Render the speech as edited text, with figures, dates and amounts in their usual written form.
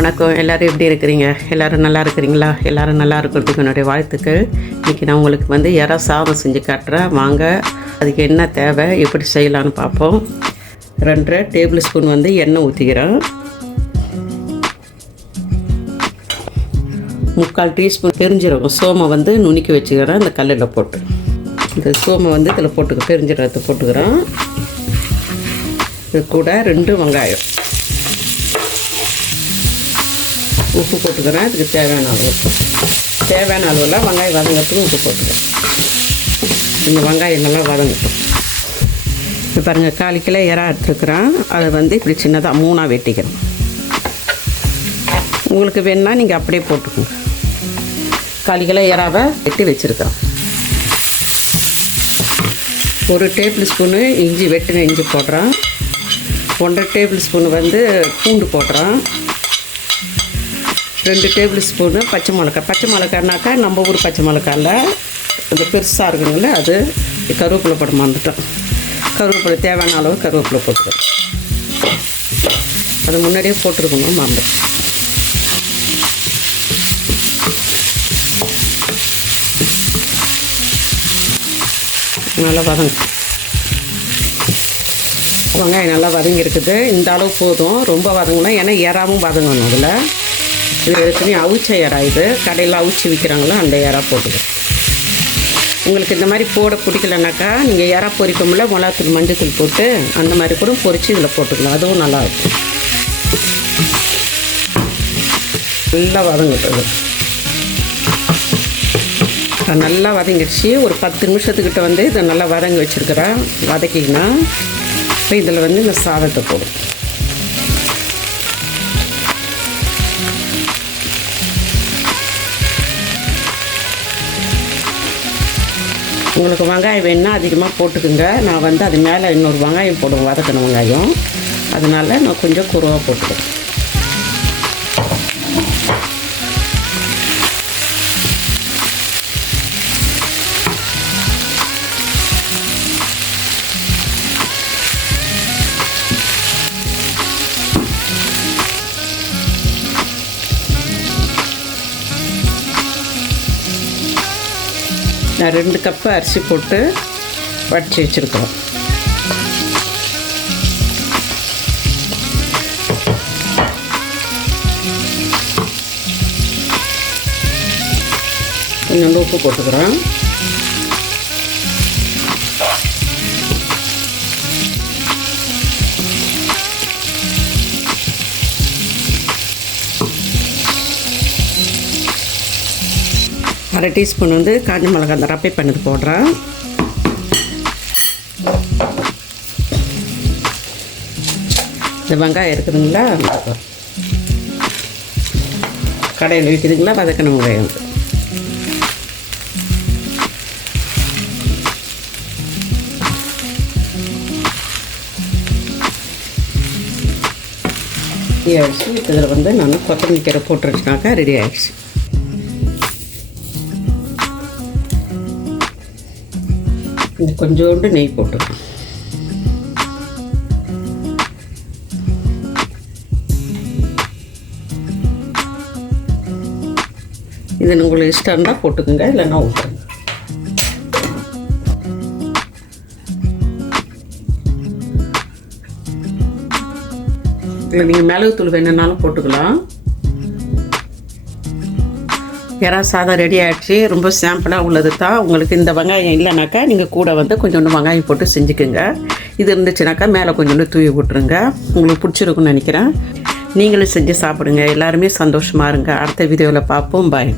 வணக்கம். எல்லோரும் எப்படி இருக்கிறீங்க? எல்லோரும் நல்லா இருக்கிறீங்களா? எல்லோரும் நல்லா இருக்கிறதுக்கு என்னுடைய வாழ்த்துக்கள். இன்றைக்கி நான் உங்களுக்கு இறா சாதம் செஞ்சு காட்டுறேன். வாங்க, அதுக்கு என்ன தேவை, எப்படி செய்யலான்னு பார்ப்போம். 2 டேபிள் ஸ்பூன் எண்ணெய் ஊற்றிக்கிறேன். 3/4 டீஸ்பூன் பெருஞ்சீரகம் சோமை நுணுக்கி வச்சுக்கிறேன். இந்த கல்லில் போட்டு இந்த சோமை இதில் பெருஞ்சீரகத்தை போட்டுக்கிறேன். இது கூட 2 வெங்காயம், உப்பு போட்டுக்கிறேன். இதுக்கு தேவையான அளவில் வெங்காயம் வதங்கிறதுக்கு உப்பு போட்டுக்கிறேன். இந்த வெங்காயம் நல்லா வதங்கட்டும். இப்போ பாருங்கள், 1/4 கிலோ இறா எடுத்துருக்குறேன். அதை இப்படி சின்னதாக 3ஆக வெட்டிக்கிறேன். உங்களுக்கு வேணுன்னா நீங்கள் அப்படியே போட்டுக்கோங்க. 1/4 கிலோ இறாவை வெட்டி வச்சுருக்கிறேன். 1 டேபிள் ஸ்பூனு வெட்டின இஞ்சி போடுறேன். 1/2 டேபிள் ஸ்பூனு பூண்டு போடுறேன். 2 டேபிள் ஸ்பூனு பச்சை மிளகானாக்கா நம்ம ஊர் பச்சை மிளகாயில் அந்த பெருசாக இருக்குங்கள, அது கருவேப்பிலை போட மறந்துட்டோம். கருவேப்பிலை தேவையான அளவு கருவேப்பிலை போட்டுக்கிறோம். அது முன்னாடியே போட்டிருக்கணும், மறந்துட்டோம். நல்லா வெங்காயம் நல்லா வதங்கி இருக்குது. இந்த அளவு போதும், ரொம்ப வதங்கணும். ஏன்னா இறாவும் வதங்கணும். அதில் இது ஏற்கனவே அவிச்ச இறா, இது கடையில் அவிச்சி விற்கிறாங்களோ அந்த இறா போட்டுக்கிறேன். உங்களுக்கு இந்த மாதிரி போட பிடிக்கலனாக்கா நீங்கள் இறா பொரிக்கும்ல, மிளகாத்தூள் மஞ்சத்தூள் போட்டு அந்த மாதிரி கூட பொரித்து இதில் போட்டுக்கலாம். அதுவும் நல்லாயிருக்கும். நல்லா வதங்கிட்டது, நல்லா வதங்கிடுச்சு. ஒரு 10 நிமிஷத்துக்கிட்ட இதை நல்லா வதங்கி வச்சுருக்கிறேன். வதக்கிங்கன்னா இப்போ இதில் இந்த சாதத்தை போடும். உங்களுக்கு வெங்காயம் வேணுன்னா அதிகமாக போட்டுக்குங்க. நான் அது மேலே இன்னொரு வெங்காயம் போடுவேன், வதக்கின வெங்காயம். அதனால் நான் கொஞ்சம் குறைவாக போட்டுக்கிறேன். நான் 2 கப்பு அரிசி போட்டு வடித்து வச்சுருக்கிறோம். கொஞ்சம் உப்பு போட்டுக்கிறோம். அரை டீஸ்பூன் காஞ்ச மிளகாய் அந்த ரப்பை பண்ணது போடுறேன். இந்த வெங்காயம் இருக்குதுங்களா, கடையில் விற்கிதுங்களா வதக்கின வெங்காயம். ஆயிடுச்சு. இதில் நான் கொத்தமல்லி கீரை போட்டுருச்சுனாக்கா ரெடி ஆகிடுச்சு. இந்த கொஞ்சோண்டு நெய் போட்டுருக்கோம். இது உங்களுக்கு இஷ்டம் இருந்தால் போட்டுக்கோங்க, இல்லைன்னா விட்டுருங்க. இல்லை நீங்கள் மிளகுத்தூள் வேணுன்னாலும் போட்டுக்கலாம். இறா சாதம் ரெடி ஆகிடுச்சு. ரொம்ப சாம்பிளாக உள்ளது தான். உங்களுக்கு இந்த வெங்காயம் இல்லைனாக்கா நீங்கள் கூட கொஞ்சோண்டு வெங்காயம் போட்டு செஞ்சுக்குங்க. இது இருந்துச்சுனாக்கா மேலே கொஞ்சோண்டு தூவி விட்ருங்க. உங்களுக்கு பிடிச்சிருக்குன்னு நினைக்கிறேன். நீங்களும் செஞ்சு சாப்பிடுங்க. எல்லாருமே சந்தோஷமாக இருங்க. அடுத்த வீடியோவில் பார்ப்போம். பாய்.